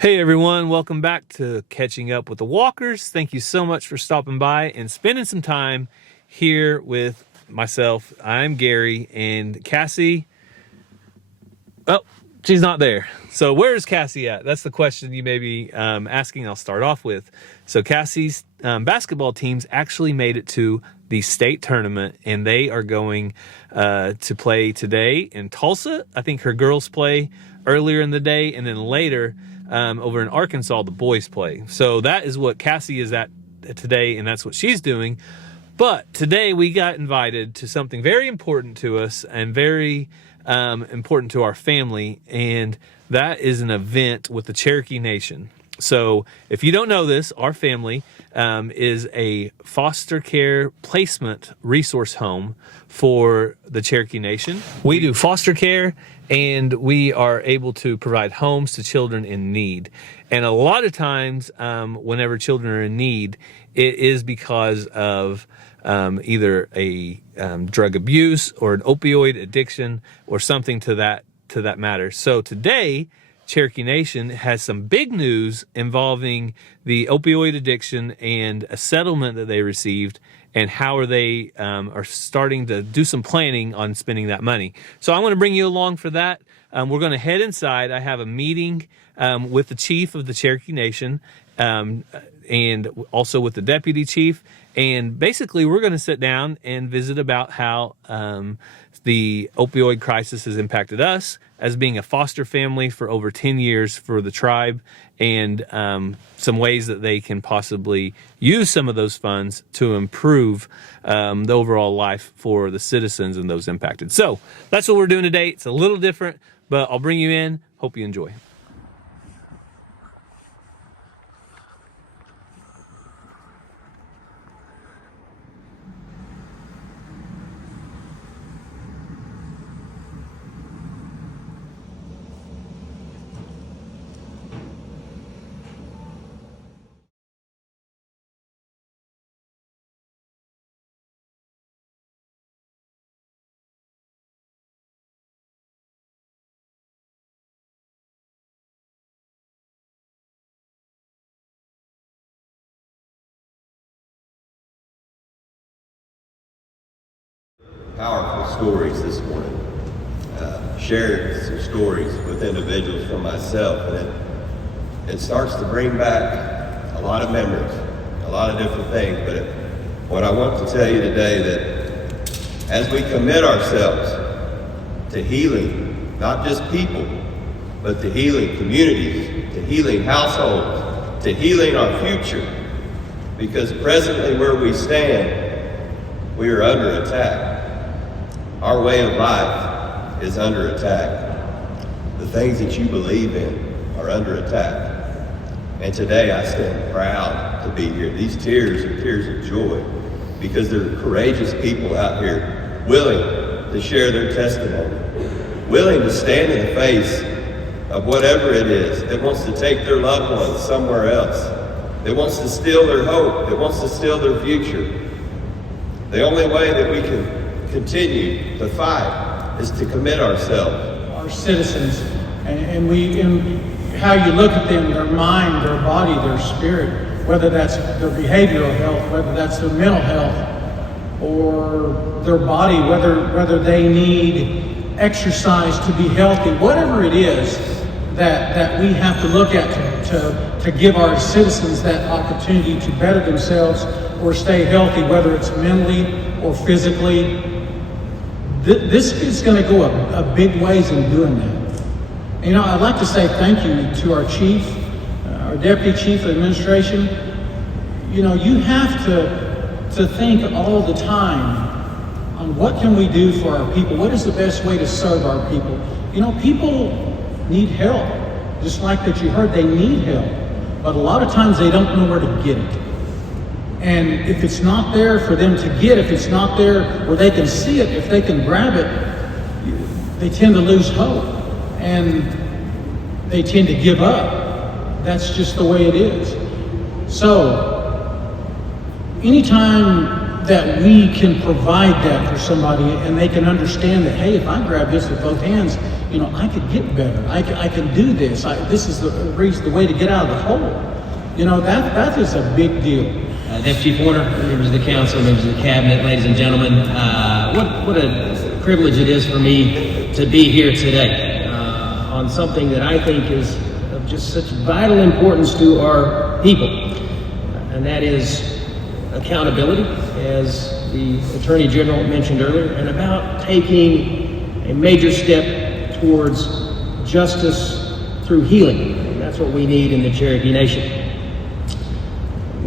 Hey everyone, welcome back to Catching Up with the Walkers. Thank you so much for stopping by and spending some time here with myself. I'm Gary, and Cassie, oh, she's not there. So where's Cassie at? That's the question you may be asking. I'll start off with. So Cassie's basketball teams actually made it to the state tournament, and they are going to play today in Tulsa. I think her girls play earlier in the day, and then later over in Arkansas, the boys play. So that is what Cassie is at today, and that's what she's doing. But today we got invited to something very important to us and very important to our family, and that is an event with the Cherokee Nation. So if you don't know this, our family is a foster care placement resource home for the Cherokee Nation. We do foster care, and we are able to provide homes to children in need. And a lot of times, whenever children are in need, it is because of either a drug abuse or an opioid addiction or something to that matter. So today, Cherokee Nation has some big news involving the opioid addiction and a settlement that they received, and how they are starting to do some planning on spending that money. So I want to bring you along for that. We're going to head inside. I have a meeting with the chief of the Cherokee Nation and also with the deputy chief. And basically, we're going to sit down and visit about how the opioid crisis has impacted us as being a foster family for over 10 years for the tribe, and some ways that they can possibly use some of those funds to improve the overall life for the citizens and those impacted. So that's what we're doing today. It's a little different, but I'll bring you in. Hope you enjoy. Powerful stories this morning. Shared some stories with individuals from myself, and it starts to bring back a lot of memories, a lot of different things. But what I want to tell you today, that as we commit ourselves to healing, not just people, but to healing communities, to healing households, to healing our future, because presently where we stand, we are under attack. Our way of life is under attack. The things that you believe in are under attack. And today I stand proud to be here. These tears are tears of joy, because there are courageous people out here willing to share their testimony, willing to stand in the face of whatever it is that wants to take their loved ones somewhere else, that wants to steal their hope, that wants to steal their future. The only way that we can continue to fight is to commit ourselves. Our citizens, and how you look at them, their mind, their body, their spirit, whether that's their behavioral health, whether that's their mental health, or their body, whether they need exercise to be healthy, whatever it is that we have to look at to give our citizens that opportunity to better themselves or stay healthy, whether it's mentally or physically. This is going to go a big ways in doing that. You know, I'd like to say thank you to our chief, our deputy chief of administration. You know, you have to think all the time on what can we do for our people? What is the best way to serve our people? You know, people need help. Just like that you heard, they need help. But a lot of times they don't know where to get it. And if it's not there for them to get, if it's not there where they can see it, if they can grab it, they tend to lose hope and they tend to give up. That's just the way it is. So anytime that we can provide that for somebody, and they can understand that, hey, if I grab this with both hands, I could get better. I can do this. This is the way to get out of the hole. That is a big deal. Deputy Chief Warner, members of the council, members of the cabinet, ladies and gentlemen, what a privilege it is for me to be here today on something that I think is of just such vital importance to our people, and that is accountability, as the Attorney General mentioned earlier, and about taking a major step towards justice through healing. And that's what we need in the Cherokee Nation.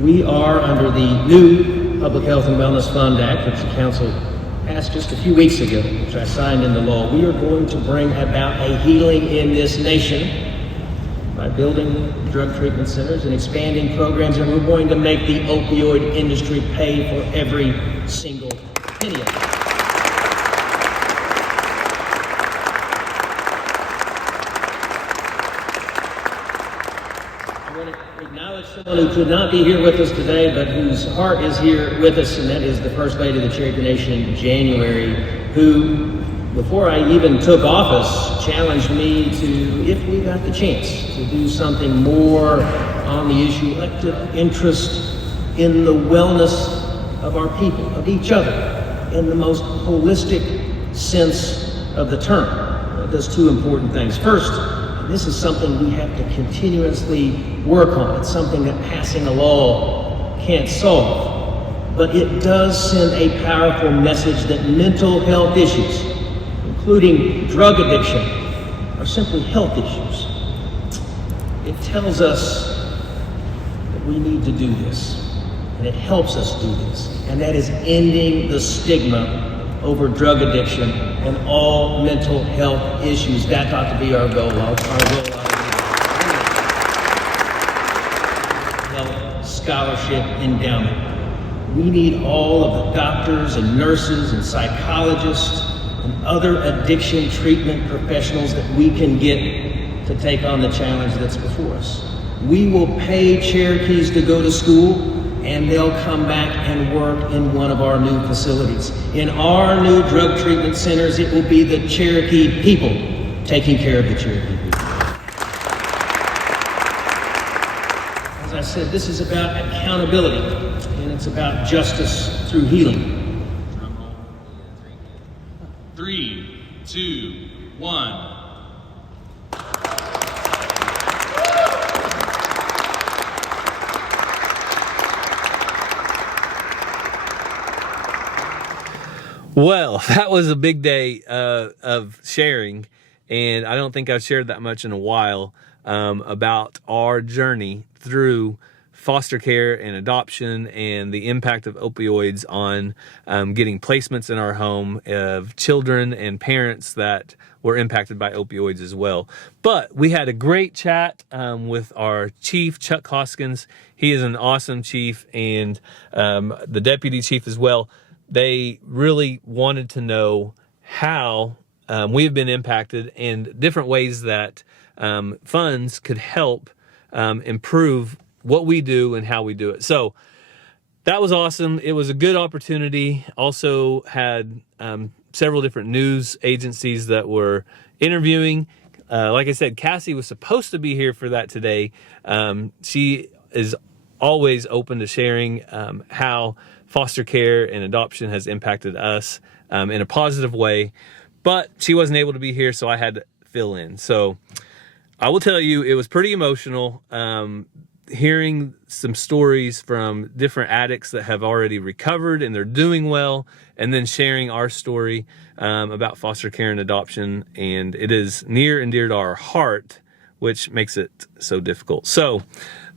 We are under the new Public Health and Wellness Fund Act, which the council passed just a few weeks ago, which I signed into law. We are going to bring about a healing in this nation by building drug treatment centers and expanding programs, and we're going to make the opioid industry pay for every single penny of it. I want to acknowledge someone who could not be here with us today, but whose heart is here with us, and that is the First Lady of the Cherokee Nation, January, who, before I even took office, challenged me to, if we got the chance, to do something more on the issue, elective interest in the wellness of our people, of each other, in the most holistic sense of the term. It does two important things. First, this is something we have to continuously work on. It's something that passing a law can't solve. But it does send a powerful message that mental health issues, including drug addiction, are simply health issues. It tells us that we need to do this, and it helps us do this, and that is ending the stigma over drug addiction and all mental health issues. That ought to be our goal. Health Scholarship Endowment. We need all of the doctors and nurses and psychologists and other addiction treatment professionals that we can get to take on the challenge that's before us. We will pay Cherokees to go to school, and they'll come back and work in one of our new facilities. In our new drug treatment centers, it will be the Cherokee people taking care of the Cherokee people. As I said, this is about accountability, and it's about justice through healing. 3, 2, 1. Well, that was a big day of sharing, and I don't think I've shared that much in a while about our journey through foster care and adoption and the impact of opioids on getting placements in our home of children and parents that were impacted by opioids as well. But we had a great chat with our chief, Chuck Hoskins. He is an awesome chief, and the deputy chief as well. They really wanted to know how we have been impacted and different ways that funds could help improve what we do and how we do it. So that was awesome. It was a good opportunity. Also had several different news agencies that were interviewing. Like I said, Cassie was supposed to be here for that today. She is always open to sharing how foster care and adoption has impacted us in a positive way, but she wasn't able to be here, so I had to fill in. So I will tell you, it was pretty emotional hearing some stories from different addicts that have already recovered and they're doing well, and then sharing our story about foster care and adoption. And it is near and dear to our heart, which makes it so difficult. So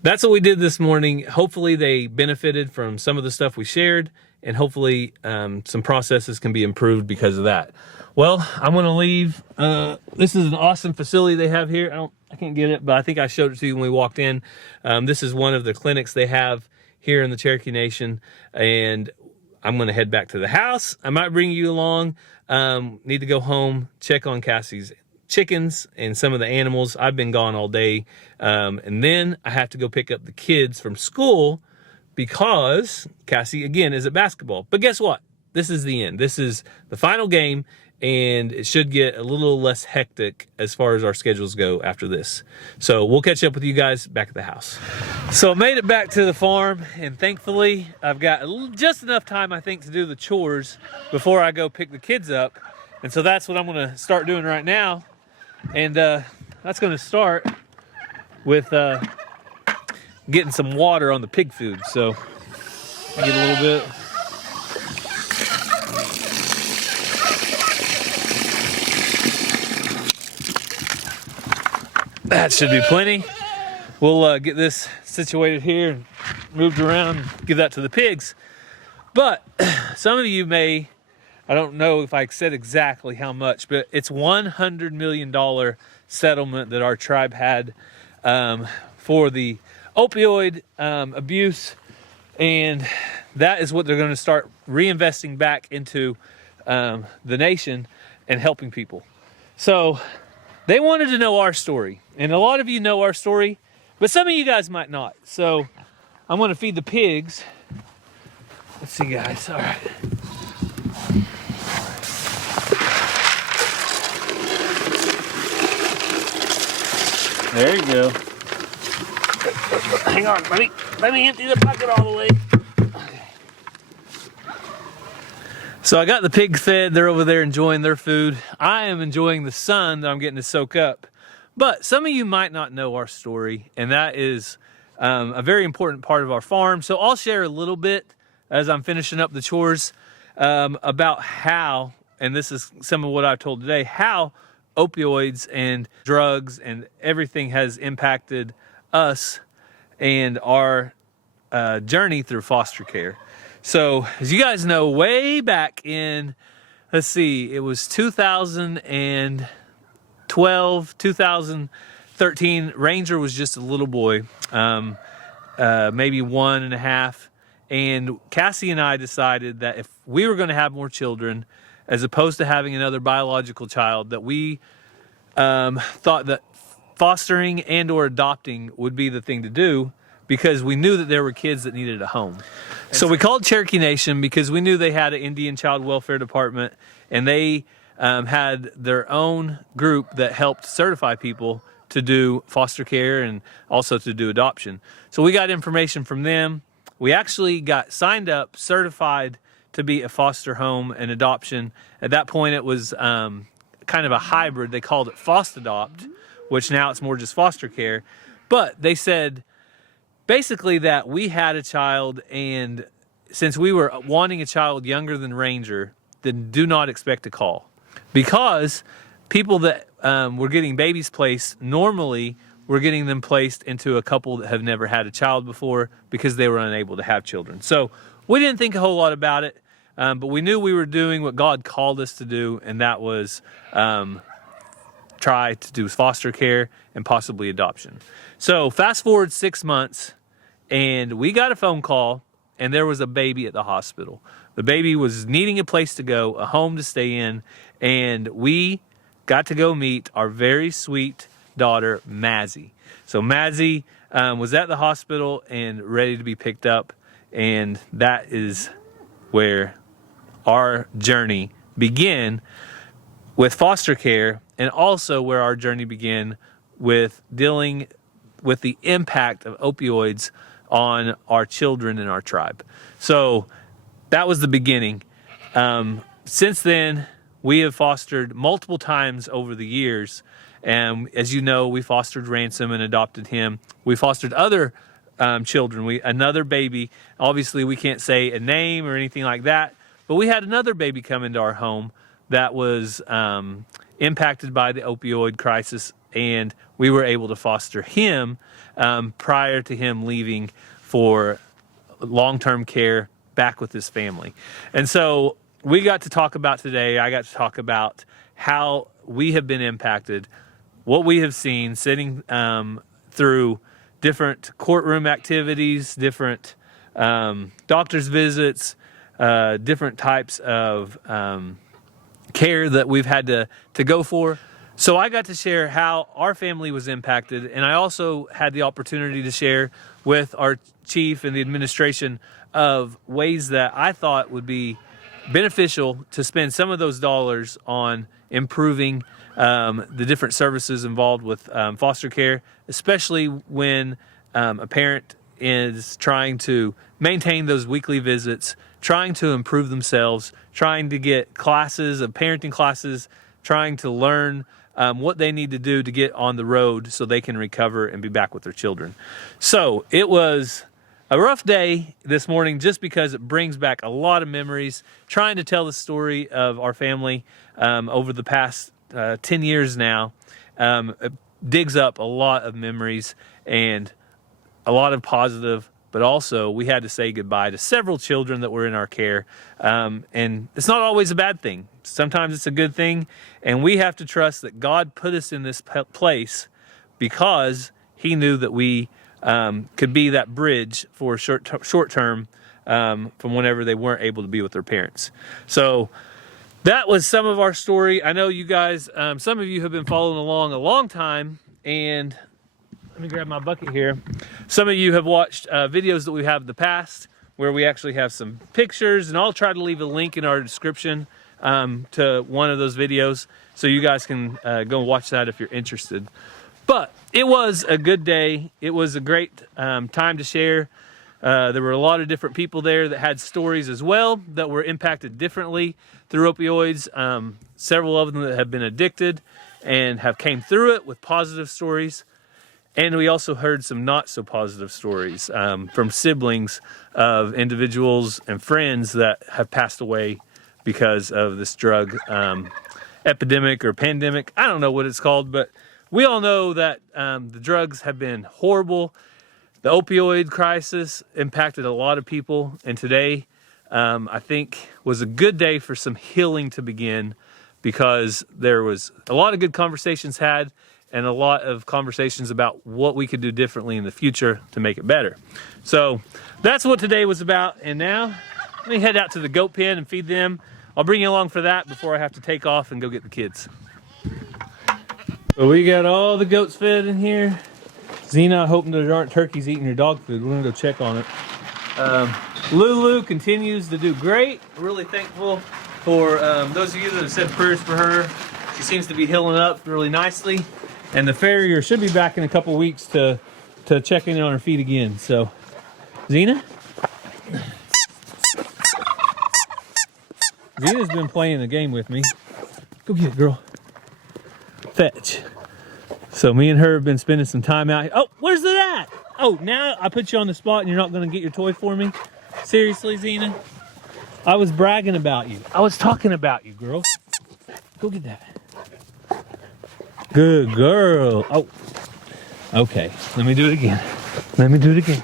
that's what we did this morning. Hopefully they benefited from some of the stuff we shared, and hopefully some processes can be improved because of that. Well, I'm going to leave. This is an awesome facility they have here. I can't get it, but I think I showed it to you when we walked in. This is one of the clinics they have here in the Cherokee Nation, and I'm going to head back to the house. I might bring you along. Need to go home, check on Cassie's chickens and some of the animals. I've been gone all day. And then I have to go pick up the kids from school because Cassie, again, is at basketball. But guess what? This is the end. This is the final game, and it should get a little less hectic as far as our schedules go after this. So we'll catch up with you guys back at the house. So I made it back to the farm, and thankfully I've got just enough time, I think, to do the chores before I go pick the kids up. And so that's what I'm gonna start doing right now. And that's gonna start with getting some water on the pig food. So get a little bit. That should be plenty. We'll get this situated here and moved around, give that to the pigs. But some of you may, I don't know if I said exactly how much, but it's $100 million settlement that our tribe had for the opioid abuse. And that is what they're going to start reinvesting back into the nation and helping people. So they wanted to know our story. And a lot of you know our story, but some of you guys might not. So I'm going to feed the pigs. Let's see, guys. All right. There you go. Hang on, let me empty the bucket all the way. Okay. So I got the pigs fed. They're over there enjoying their food. I am enjoying the sun that I'm getting to soak up. But some of you might not know our story, and that is a very important part of our farm. So I'll share a little bit as I'm finishing up the chores about how, and this is some of what I've told today, how opioids and drugs and everything has impacted us and our journey through foster care. So as you guys know, way back in, let's see, it was 2012, 2013, Ranger was just a little boy, maybe 1.5. And Cassie and I decided that if we were going to have more children, as opposed to having another biological child, that we thought that fostering and or adopting would be the thing to do, because we knew that there were kids that needed a home. So we called Cherokee Nation because we knew they had an Indian Child Welfare Department, and they had their own group that helped certify people to do foster care and also to do adoption. So we got information from them. We actually got signed up, certified to be a foster home and adoption. At that point, it was kind of a hybrid. They called it Fost-Adopt, which now it's more just foster care. But they said basically that we had a child, and since we were wanting a child younger than Ranger, then do not expect a call. Because people that were getting babies placed, normally we're getting them placed into a couple that have never had a child before because they were unable to have children. So we didn't think a whole lot about it, but we knew we were doing what God called us to do, and that was try to do foster care and possibly adoption. So fast forward 6 months, and we got a phone call, and there was a baby at the hospital. The baby was needing a place to go, a home to stay in, and we got to go meet our very sweet daughter, Mazzy. So Mazzy was at the hospital and ready to be picked up, and that is where our journey began with foster care, and also where our journey began with dealing with the impact of opioids on our children and our tribe. So that was the beginning. Since then, we have fostered multiple times over the years. And as you know, we fostered Ransom and adopted him. We fostered other children. Another baby, obviously we can't say a name or anything like that, but we had another baby come into our home that was impacted by the opioid crisis, and we were able to foster him prior to him leaving for long-term care back with his family. And so we got to talk about today, I got to talk about how we have been impacted, what we have seen sitting through different courtroom activities, different doctor's visits, different types of care that we've had to go for. So I got to share how our family was impacted, and I also had the opportunity to share with our chief and the administration of ways that I thought would be beneficial to spend some of those dollars on improving the different services involved with foster care, especially when a parent is trying to maintain those weekly visits, trying to improve themselves, trying to get classes of parenting classes, trying to learn what they need to do to get on the road so they can recover and be back with their children. So it was a rough day this morning just because it brings back a lot of memories, trying to tell the story of our family over the past 10 years now. It digs up a lot of memories and a lot of positive, but also we had to say goodbye to several children that were in our care. And it's not always a bad thing. Sometimes it's a good thing. And we have to trust that God put us in this place because he knew that we could be that bridge for short term from whenever they weren't able to be with their parents. So that was some of our story. I know you guys, some of you have been following along a long time, and let me grab my bucket here. Some of you have watched videos that we have in the past where we actually have some pictures, and I'll try to leave a link in our description to one of those videos so you guys can go watch that if you're interested. But it was a good day. It was a great time to share. There were a lot of different people there that had stories as well that were impacted differently through opioids. Several of them that have been addicted and have came through it with positive stories. And we also heard some not so positive stories from siblings of individuals and friends that have passed away because of this drug epidemic or pandemic. I don't know what it's called, but we all know that the drugs have been horrible. The opioid crisis impacted a lot of people, and today I think was a good day for some healing to begin, because there was a lot of good conversations had and a lot of conversations about what we could do differently in the future to make it better. So that's what today was about. And now let me head out to the goat pen and feed them. I'll bring you along for that before I have to take off and go get the kids. So we got all the goats fed in here. Xena, hoping there aren't turkeys eating your dog food. We're gonna go check on it. Lulu continues to do great. Really thankful for those of you that have said prayers for her. She seems to be healing up really nicely. And the farrier should be back in a couple weeks to check in on her feet again. So, Xena? Xena's been playing the game with me. Go get it, girl. Fetch. So me and her have been spending some time out here. Oh, where's it at? Oh, now I put you on the spot and you're not going to get your toy for me? Seriously, Xena? I was bragging about you. I was talking about you, girl. Go get that. Good girl. Oh, okay. Let me do it again. Let me do it again.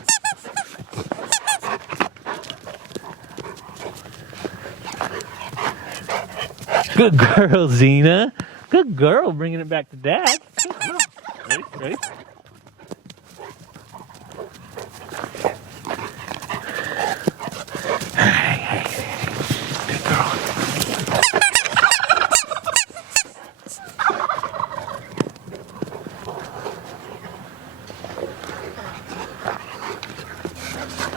Good girl, Xena. Good girl, bringing it back to Dad. Ready? Ready? Hey. Good girl.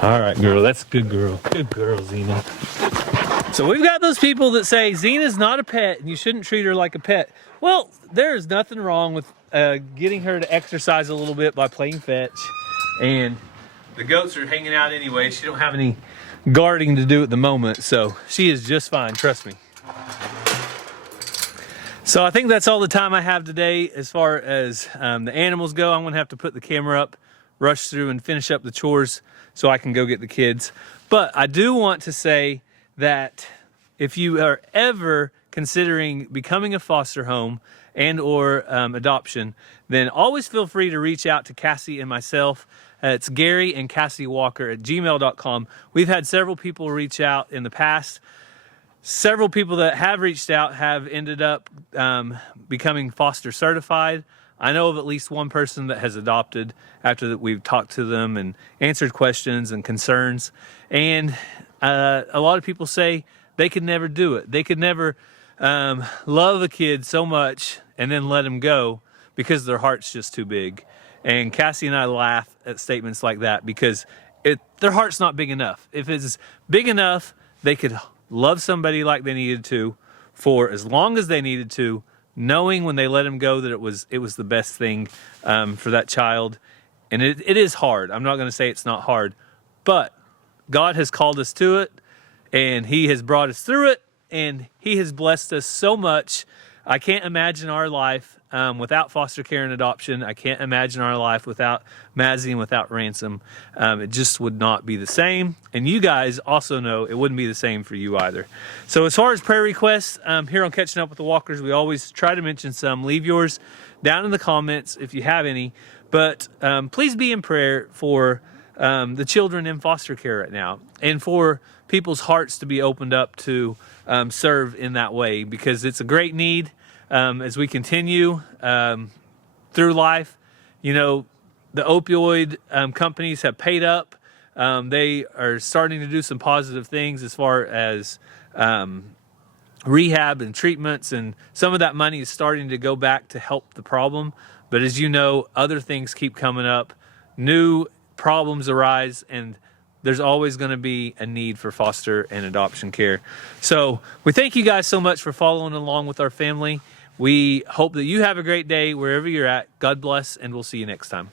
All right, girl. That's a good girl. Good girl, Xena. So we've got those people that say Xena's not a pet and you shouldn't treat her like a pet. Well, there is nothing wrong with getting her to exercise a little bit by playing fetch. And the goats are hanging out anyway. She don't have any guarding to do at the moment, so she is just fine, trust me. So I think that's all the time I have today as far as the animals go. I'm gonna have to put the camera up, rush through and finish up the chores so I can go get the kids. But I do want to say that if you are ever considering becoming a foster home and or adoption, then always feel free to reach out to Cassie and myself. It's Gary and Cassie Walker at gmail.com. We've had several people reach out in the past. Several people that have reached out have ended up becoming foster certified. I know of at least one person that has adopted after that we've talked to them and answered questions and concerns. And a lot of people say they could never do it. They could never love a kid so much and then let them go because their heart's just too big. And Cassie and I laugh at statements like that because their heart's not big enough. If it's big enough, they could love somebody like they needed to for as long as they needed to, knowing when they let them go that it was the best thing for that child. And it is hard. I'm not going to say it's not hard, but God has called us to it, and He has brought us through it, and He has blessed us so much. I can't imagine our life without foster care and adoption. I can't imagine our life without Mazzy and without Ransom. It just would not be the same. And you guys also know it wouldn't be the same for you either. So as far as prayer requests, here on Catching Up with the Walkers, we always try to mention some. Leave yours down in the comments if you have any. But please be in prayer for the children in foster care right now, and for people's hearts to be opened up to serve in that way, because it's a great need as we continue through life. You know, the opioid companies have paid up. They are starting to do some positive things as far as rehab and treatments, and some of that money is starting to go back to help the problem. But as you know, other things keep coming up, new problems arise, and there's always going to be a need for foster and adoption care. So we thank you guys so much for following along with our family. We hope that you have a great day wherever you're at. God bless, and we'll see you next time.